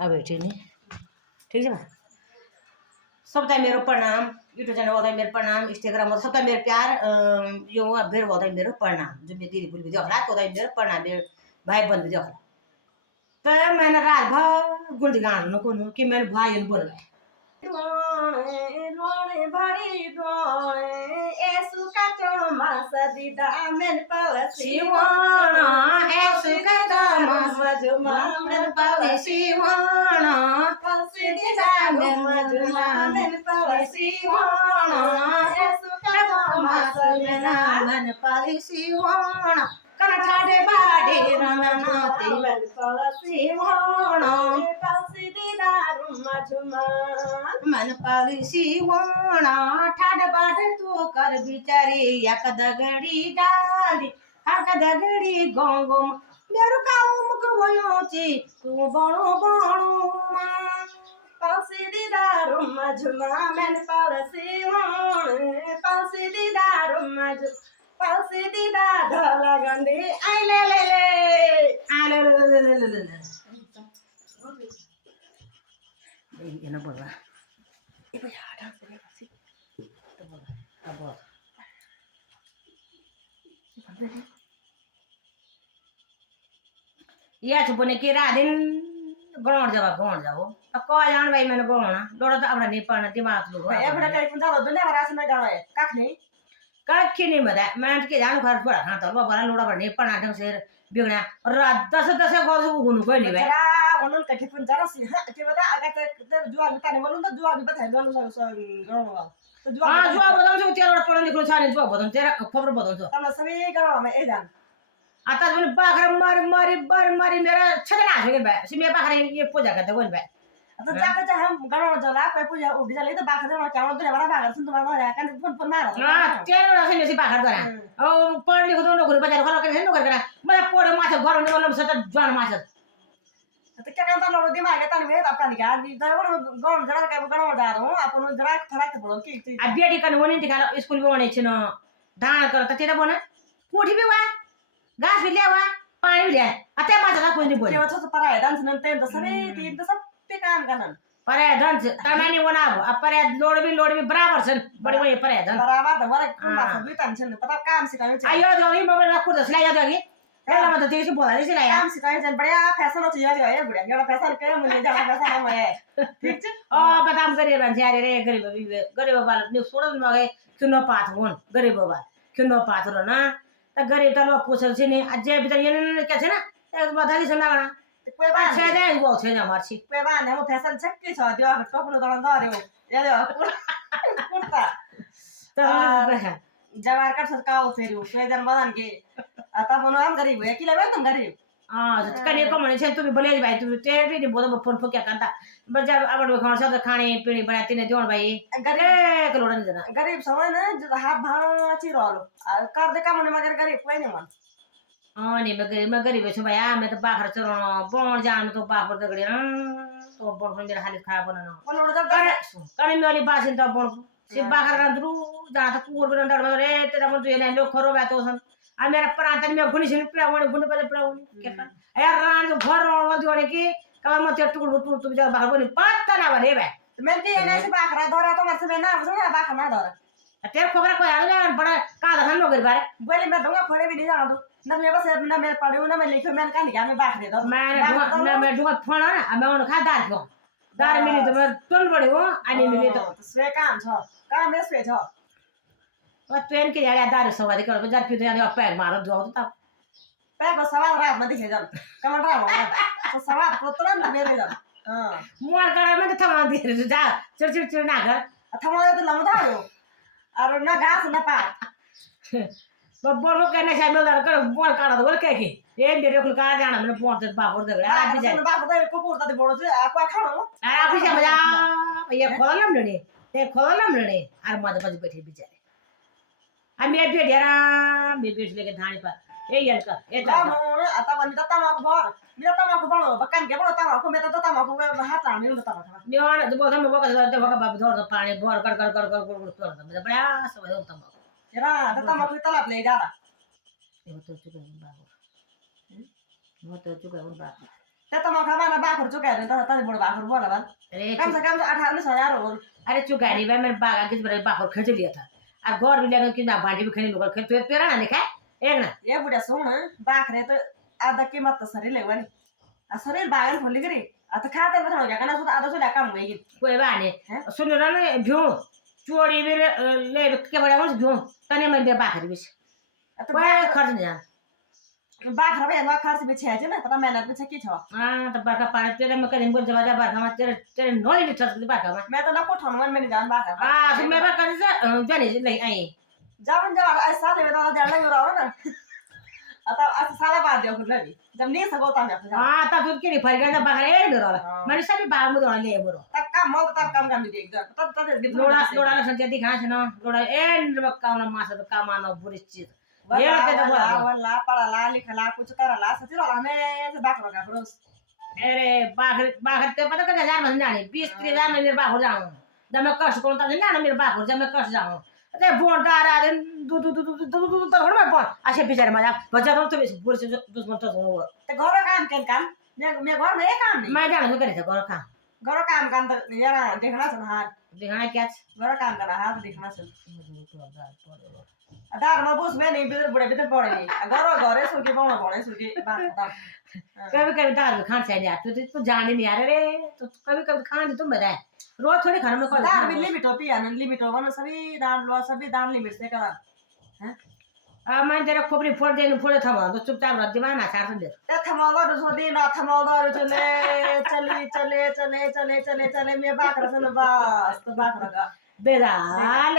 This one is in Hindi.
अब बैठे नहीं ठीक है। सबका मेरो प्रणाम, यूट्यूब चैनल होता है मेरे प्रणाम, इंस्टाग्राम होता सबका मेरे प्यार यो फिर होता है मेरो प्रणाम। जो मेरी दीदी बोल भी देखा होता है मेरे प्रणाम, मेरे भाई बंद भी देखा। तो मैंने रात भर गुणगान को कि मैंने भाई बोल रहा लोणे भरी दोणे ऐसु का चोमा सदीदा मेन पाव शिवाना ऐसु का चोमा मजुमा मेन पाव शिवाना सदीदा मेन मजुमा मेन पाव शिवाना ऐसु का चोमा सदीदा मेन पाव शिवाना कना ठाडे बाडे राना नाती मेन पाव शिवाना सदीदा मजुमा मन पालिसी वोणा ठाड बाट तू कर बिचारी एक दगड़ी डाली हक दगड़ी गोंगो मेरू काऊ मुख वयोची तू बणो बणो पालसी दीदार मजुमा मन पालसी वोण पालसी दीदार मजु पालसी दीदार ढोला गंदी आई ले ले ये ना बोलवा या छुपने की राधिन गौण जाओ अब को जान भाई मैंने गौणा लोड़ा तो अपना नहीं पढ़ना दिमाग लो है बड़ा कहीं कुंजा होता है वरास में जाओ है कख नहीं मदा मैं के जान घर पड़ा हां तो बाबा लोड़ा पर नहीं पढ़ना ढंग से बिगड़ा रात 10 गोल गुनु कोई नहीं भाई उन्होंने कहीं पुन जरा सी के बता अगर तो जुआ बता नहीं बोलूं तो जुआ भी बता दोनों गौण तो जुआ हां जुआ बताओ जो तेरा पढ़ने लिखने छाने जुआ बताओ तेरा खबर बताओ तो तब सभी गौण में ए जान आता मैंने बाखर मारी मेरा छगना है बे सिमे बाखर ये पूजा करते बोल बे तो जाके चाहे हम गणो जला कोई पूजा उठ जाले तो बाखर जमा चावल तो बड़ा बाखर सुन तुम्हारा kan pun मार हां तेरे रसे में से बाखर करा ओ पढ़ लिख दो नौकरी बाजार घर के नौकरी करा मैं पोड़ माछ घर में वाला से जान माछ तो क्या करता लोग दिमाग है तन में आपका निकाल ड्राइवर गौण जरा के गणो जा रहा हूं अपन जरा खरा के बोल की आ बेडी कन होनी दिखा स्कूल में होने छिन धान कर त तेरा बने कोठी भी वा घास भी लेवा पानी भी ले अते माछा कोई नहीं बोले तो पराय डांस नंते तो सभी तीन तो सब पे काम करन पराय डांस तमानी बनाबो अब पराय लोड भी बराबर छन बड़ी बड़ी पराय डांस बराबर तो मारे माछा भी टेंशन पता काम सिखायो छ आयो जो ई मोबाइल रखो दस लाया जागी एला मत तेरे से बोला रे लाया काम सिखायो छन बढ़िया फैशन हो जाए है बुढ़िया एड़ा फैशन के मुझे जा फैशन है ठीक छ ओ बदाम गरीब रन रे गरीब बाबा ने सोडन मगे चुनो पाथ होन गरीब बाबा चुनो पाथ रो ना त गरीब तलो पूछल छी ने अजय भीतर ये क्या छ ना एक बधाली से लागना कोई बात छै दे वो छै ना मारसी कोई बात नहीं वो फैशन छ के छ त्यो टोपलो दलन दर्यो ये कुर्ता त जवार का सरकाओ फेरियो फेदन बदन के आता बनो हम गरीब है कि लेबे तुम गरीब हां कने को मने छै तू बोले भाई तू ते भी नहीं बोल फोन फोन क्या करता बजा अब खाना सब खाने पीने बनाती ने जोन भाई गरीब के लोड़न जना गरीब समय ना जो हाथ भाची रहलो कर दे का मने मगर गरीब कोई नहीं मन हां नहीं मैं गरीब छ भाई मैं तो बाहर चरण बोन जान तो बाहर दगड़े तो बोन मेरा हालत खराब बनाना बोन लोड़ करे में वाली बासिन तो बोन से बाहर रंदरू जा तो पूर बन डर रे तेरा मन जो लोग खरो बा तो सन आ मेरा प्रांतन में गुनी से पड़ा गुनी बजे पड़ा के यार रान जो घर वाला जोड़े की कल मत टुकड़ जा बाहर बोली पत्ता ना बरे बे मैं के ने से बाखरा धरा तो मत से ना ना बाखरा ना धरा तेरे खबर को यार ना बड़ा का धन नो कर बारे बोले मैं दूंगा फड़े भी नहीं जाना तू ना मेरे पास ना मैं पढ़ू ना मैं लिखो मैं का नहीं मैं बाखरे दो मैं दूंगा फड़ा ना मैं उन खा दार को दार मिली तो मैं टोल पड़ी हो अनि मिली तो स्वे काम छ काम में स्वे छ और ट्रेन के यार दार सवारी कर बाजार फिर यार पैर मारो दो तो तब पैर को सवार रात में दिखे जान कमन रहा तो सवार को तुरंत मेरे जान हां मुआर कड़ा में तो थमा दे जा चिड़ ना कर थमा तो लमदा हो और ना घास ना पात बब्बर को कहने से मिलदा कर मुआर काड़ा तो के ए मेरे को का जाना मैंने फोन से बाहर दे आ भी जाए बाहर दे को बोलता दे बड़ो से आपा खानो आ भी से मजा ये खोलम लने ते खोलम लने और मज बज बैठे बेचारे आ मैं भेड़िया मैं भेड़ लेके धानी पर ए यल का ए ता आता बन ता मा घर मेरा ता मा बड़ो बकन के बड़ो ता को मैं ता मा को हाथ आ मिल ता मा निवान जो बोल हम बका दे बका बाप धर पानी भर कर मैं बड़ा सब हो ता मा रा ता मा को तलब ले जा ए तो बाबू वो तो चुका हूँ बात त म खाना बाखुर चुकाएर त त बडो बाखुर बोला बा कम से कम 18-19 हो अरे चुका नहीं भाई मैंने बागा किस बड़े बाखुर खींच लिया था और घर भी लगा कि ना भाजी भी खाने लोग खेल तो तेरा ना देखा एक ना ये बुढा सुन बाख्रे त आधा कीमत त शरीर लेवा नि शरीर बागन खोली गरी त खाते म थोड़ा गना सुदा आधा सुदा काम गई कोई बात नहीं सुन रहा ना क्यों चोरी भी ले के बड़ा कौन क्यों तने मैं दे बाखरी भी कोई खर्च नहीं यार बाख्रा भी हवा खर्च भी छे ना पता मेहनत भी छे की छ हां तो बाखा पाने तेरे में कहीं बोल जवा बाखा में तेरे तेरे नॉलेज भी छत बाखा में मैं तो ना को ठन में नहीं जान बाखरा हां तो मैं बाखा से जाने से नहीं आई जावन जब ऐसा ले तो जान लग रहा ना आता आता सारा बात जो खुला भी जब नहीं सको तब मैं हां ता दूध के नहीं फर गया बाखा ए डरा मैंने सभी बाग में डरा ले बोलो तब काम कर भी देख तब लोड़ा लोड़ा लसन के दिखा से ना लोड़ा ए मक्का ना मासा तो काम आना बुरी चीज ये लोग तो बोला वल्ला पढ़ला लिखला कुछ करला सच्ची वाला मैं से बाखरा का ब्रोस अरे बाखर बाखर ते पता कितना हजार में जाने 20-30 हजार में मेरे बाखर जाऊं जब मैं कष्ट करूं तब ना मेरे बाखर जब मैं कष्ट जाऊं अरे बोंडार आ दू तो घर में बोल ऐसे बेचारे मजा बच्चा तो बुरे से दुश्मन तो हो ते घर काम केन काम मैं घर में काम नहीं मैं जाने करे था घर काम त यार देखना छ हार दिखाना क्या घर काम करना हाथ देखना छ दार में बस में नहीं बिदर बुढ़े बिदर पड़े घर घरे सुकी पाउन पड़े सुकी बात कभी दाल खान चाहिए यार तू जाने नहीं आ रे तो कभी खाना दे तुम बताए रोज थोड़ी खाना में कोई दार भी लिमिट होती है लिमिट हो ना सभी दान लिमिट से का हैं अब मैं तेरा खोपड़ी फोड़ देने फोड़े था तो चुपचाप रख दीवाना चार सौ दे ते थमावा तो सोदी ना थमावा चले मैं बाकरा सन बस तो बाकरा का बेदाल